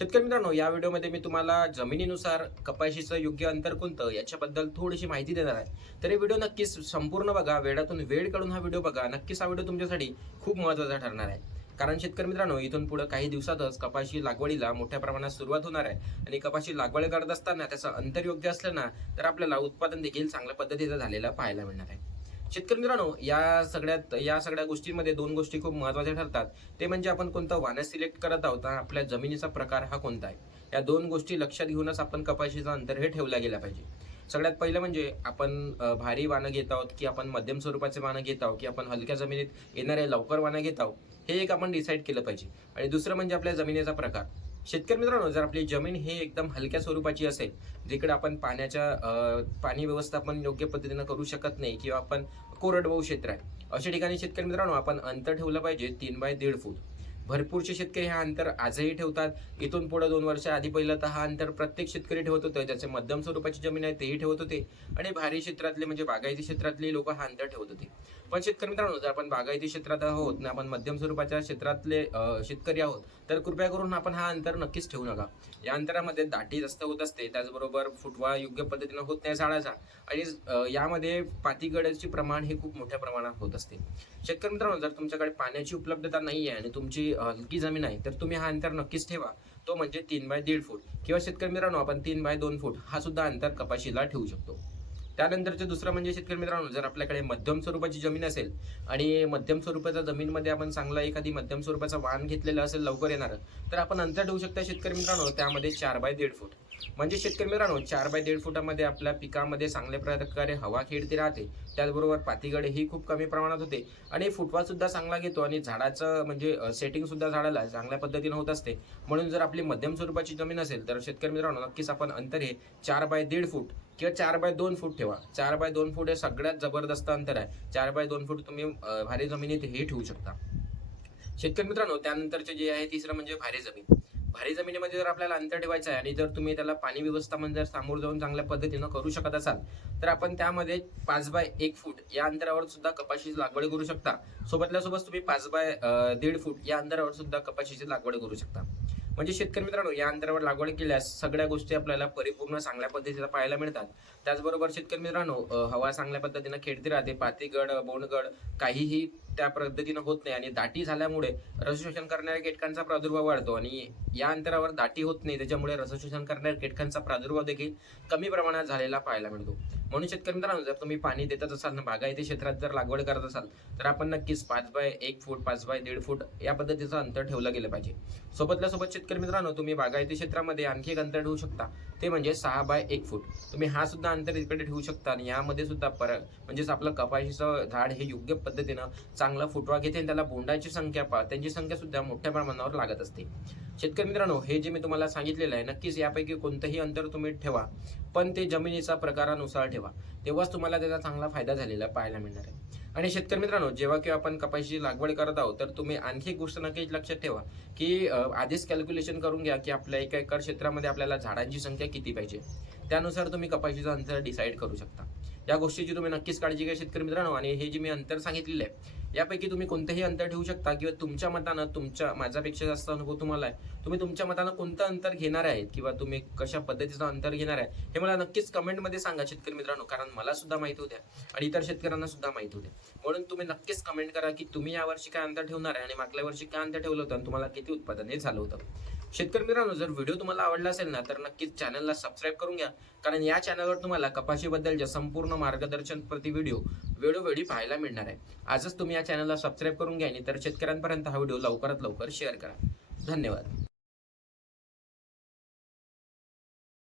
शेतकरी मित्रांनो या व्हिडिओमध्ये मी तुम्हाला जमिनीनुसार कपाशीचं योग्य अंतर कोणतं याच्याबद्दल थोडीशी माहिती देणार आहे. तर हे व्हिडिओ नक्कीच संपूर्ण बघा वेळातून वेळ काढून हा व्हिडिओ बघा. नक्कीच हा व्हिडिओ तुमच्यासाठी खूप महत्त्वाचा ठरणार आहे. कारण शेतकरी मित्रांनो इथून पुढे काही दिवसातच कपाशी लागवडीला मोठ्या प्रमाणात सुरुवात होणार आहे. आणि कपाशी लागवड करत असताना त्याचं अंतर योग्य असलं ना तर आपल्याला उत्पादन देखील चांगल्या पद्धतीचं झालेलं पाहायला मिळणार आहे. शेतकरी मित्रांनो या सगळ्यात या सगळ्या गोष्टींमध्ये दोन गोष्टी खूप महत्त्वाच्या ठरतात. ते म्हणजे आपण कोणतं वाणं सिलेक्ट करत आहोत आणि आपल्या जमिनीचा प्रकार हा कोणता आहे? या दोन गोष्टी लक्षात घेऊनच आपण कपाशीचं अंतर हे ठेवला गेला पाहिजे. सगळ्यात पहिलं म्हणजे आपण भारी वाणं घेत आहोत की आपण मध्यम स्वरूपाचे वाणं घेत आहोत की आपण हलक्या जमिनीत येणारे लवकर वाणं घेत आहोत हे एक आपण डिसाईड केलं पाहिजे. आणि दुसरं म्हणजे आपल्या जमिनीचा प्रकार. शेतकरी मित्रांनो जर आपली जमीन ही एकदम हलक्या स्वरूपाची असेल जिकडे आपण पाण्याच्या पाणी व्यवस्थापन योग्य पद्धतीनं करू शकत नाही किंवा आपण कोरडवाहू क्षेत्र आहे अशा ठिकाणी शेतकरी मित्रांनो आपण अंतर ठेवलं पाहिजे तीन बाय दीड फूट. भरपूरचे शेतकरी हा अंतर आजही ठेवतात. इथून पुढे दोन वर्ष आधी पहिलं तर हा अंतर प्रत्येक शेतकरी ठेवत होतं. ज्याचे मध्यम स्वरूपाची जमीन आहे तेही ठेवत होते. आणि भारी क्षेत्रातले म्हणजे बागायती क्षेत्रातले लोक हा अंतर ठेवत होते. पण शेतकरी मित्रांनो जर आपण बागायती क्षेत्रात आहोत ना आपण मध्यम स्वरूपाच्या क्षेत्रातले शेतकरी आहोत तर कृपया करून आपण हा अंतर नक्कीच ठेवू नका. या अंतरामध्ये दाटी जास्त होत असते. त्याचबरोबर फुटवा योग्य पद्धतीनं होत नाही झाडाचा. आणि यामध्ये पातीगडचे प्रमाण हे खूप मोठ्या प्रमाणात होत असते. शेतकरी मित्रांनो जर तुमच्याकडे पाण्याची उपलब्धता नाही आहे आणि तुमची हलकी जमीन आहे तर तुम्ही हा अंतर नक्कीच ठेवा. तो म्हणजे तीन बाय दीड फूट. किंवा शेतकरी मित्रांनो आपण तीन बाय दोन फूट हा सुद्धा अंतर कपाशीला ठेवू शकतो. त्यानंतरचं दुसरं म्हणजे शेतकरी मित्रांनो जर आपल्याकडे मध्यम स्वरूपाची जमीन असेल आणि मध्यम स्वरूपाच्या जमीनमध्ये आपण चांगला एखादी मध्यम स्वरूपाचा वाण घेतलेला असेल लवकर येणार तर आपण अंतर ठेवू शकता शेतकरी मित्रांनो त्यामध्ये चार बाय दीड फूट. म्हणजे शेतकरी मित्रांनो चार बाय दीड फुटामध्ये आपल्या पिकामध्ये चांगल्या प्रकारे हवा खेळती राहते. त्याचबरोबर पातीगडे ही खूप कमी प्रमाणात होते. आणि फुटवा सुद्धा चांगला घेतो आणि झाडाचं म्हणजे सेटिंग सुद्धा झाडाला चांगल्या पद्धतीने होत असते. म्हणून जर आपली मध्यम स्वरूपाची जमीन असेल तर शेतकरी मित्रांनो नक्कीच आपण अंतर हे चार बाय दीड फूट किंवा चार बाय दोन फूट ठेवा. चार बाय दोन फूट हे सगळ्यात जबरदस्त अंतर आहे. चार बाय दोन फूट तुम्ही भारी जमिनीत हे ठेवू शकता. शेतकरी मित्रांनो त्यानंतरचे जे आहे तिसरं म्हणजे भारी जमीन. भारी जमिनीमध्ये जर आपल्याला अंतर ठेवायचं आहे आणि जर तुम्ही त्याला पाणी व्यवस्थापन जर सामोर जाऊन चांगल्या पद्धतीनं करू शकत असाल तर आपण त्यामध्ये पाच बाय एक फूट या अंतरावर सुद्धा कपाशीची लागवड करू शकता. सोबतल्या सोबत तुम्ही पाच बाय दीड फूट या अंतरावर सुद्धा कपाशीची लागवड करू शकता. म्हणजे शेतकरी मित्रांनो या अंतरावर लागवड केल्यास सगळ्या गोष्टी आपल्याला परिपूर्ण चांगल्या पद्धतीने पाहायला मिळतात. त्याचबरोबर शेतकरी मित्रांनो हवा चांगल्या पद्धतीनं खेळती राहते. पातीगड बोंडगड काहीही त्या पद्धतीनं होत नाही आणि दाटी झाल्यामुळे रसशोषण करणाऱ्या कीटकांचा प्रादुर्भाव वाढतो आणि या अंतरावर दाटी होत नाही त्याच्यामुळे रसशोषण करणाऱ्या कीटकांचा प्रादुर्भाव देखील कमी प्रमाणात झालेला पाहायला मिळतो. म्हणून शेतकरी मित्रांनो जर तुम्ही पाणी देतच असाल ना बागायती क्षेत्रात जर लागवड करत असाल तर आपण नक्कीच पाच बाय एक फूट पाच बाय दीड फूट या पद्धतीचं अंतर ठेवलं गेलं पाहिजे. सोबतल्या सोबत शेतकरी मित्रांनो तुम्ही बागायती क्षेत्रामध्ये आणखी एक अंतर ठेवू शकता. ते म्हणजे सहा बाय एक फूट. तुम्ही हा सुद्धा अंतर इकडे ठेवू शकता आणि यामध्ये सुद्धा पर म्हणजेच आपलं कपाशीचं झाड हे योग्य पद्धतीनं चांगला फुटवा घेते आणि त्याला बोंडाची संख्या पा त्यांची संख्या सुद्धा मोठ्या प्रमाणावर लागत असते. शेतकरी मित्रांनो हे जे मी तुम्हाला सांगितलेलं आहे नक्कीच यापैकी कोणतंही अंतर तुम्ही ठेवा. पण ते जमिनीचा प्रकारानुसार ठेवा. तेव्हाच तुम्हाला त्याचा चांगला फायदा झालेला पाहायला मिळणार आहे. आणि शेतकरी मित्रांनो जेव्हा की आपण कपाशीची लागवड करत आहोत तर तुम्ही आणखी एक गोष्ट नक्कीच लक्षात ठेवा की आधीच कॅल्क्युलेशन करून घ्या की आपल्या एका एकर क्षेत्रामध्ये आपल्याला झाडांची संख्या किती पाहिजे. त्यानुसार तुम्ही कपाशीचं अंतर डिसाईड करू शकता. या गोष्टीची तुम्ही नक्कीच काळजी घ्या शेतकरी मित्रांनो. आणि हे जे मी अंतर सांगितलेलं आहे यापैकी तुम्ही कोणतेही अंतर ठेवू शकता किंवा तुमच्या मतानं तुमच्या माझ्यापेक्षा जास्त अनुभव तुम्हाला आहे. तुम्ही तुमच्या मतानं कोणतं अंतर घेणार आहेत किंवा तुम्ही कशा पद्धतीचं अंतर घेणार आहे हे मला नक्कीच कमेंटमध्ये सांगा शेतकरी मित्रांनो कारण मला सुद्धा माहिती होत्या आणि इतर शेतकऱ्यांना सुद्धा माहिती होत्या. म्हणून तुम्ही नक्कीच कमेंट करा की तुम्ही यावर्षी काय अंतर ठेवणार आहे आणि मागल्या वर्षी काय अंतर ठेवलं होतं आणि तुम्हाला किती उत्पादन हे झालं होतं. शेतकरी मित्रांनो जर व्हिडिओ तुम्हाला आवडला असेल ना तर नक्कीच चॅनलला सबस्क्राईब करून घ्या. कारण या चॅनलवर तुम्हाला कपाशीबद्दलच्या संपूर्ण मार्गदर्शन प्रति व्हिडिओ वेळोवेळी पाहायला मिळणार आहे. आजच तुम्ही या चॅनलला सबस्क्राईब करून घ्या आणि तर शेतकऱ्यांपर्यंत हा व्हिडिओ लवकरात लवकर शेअर करा. धन्यवाद.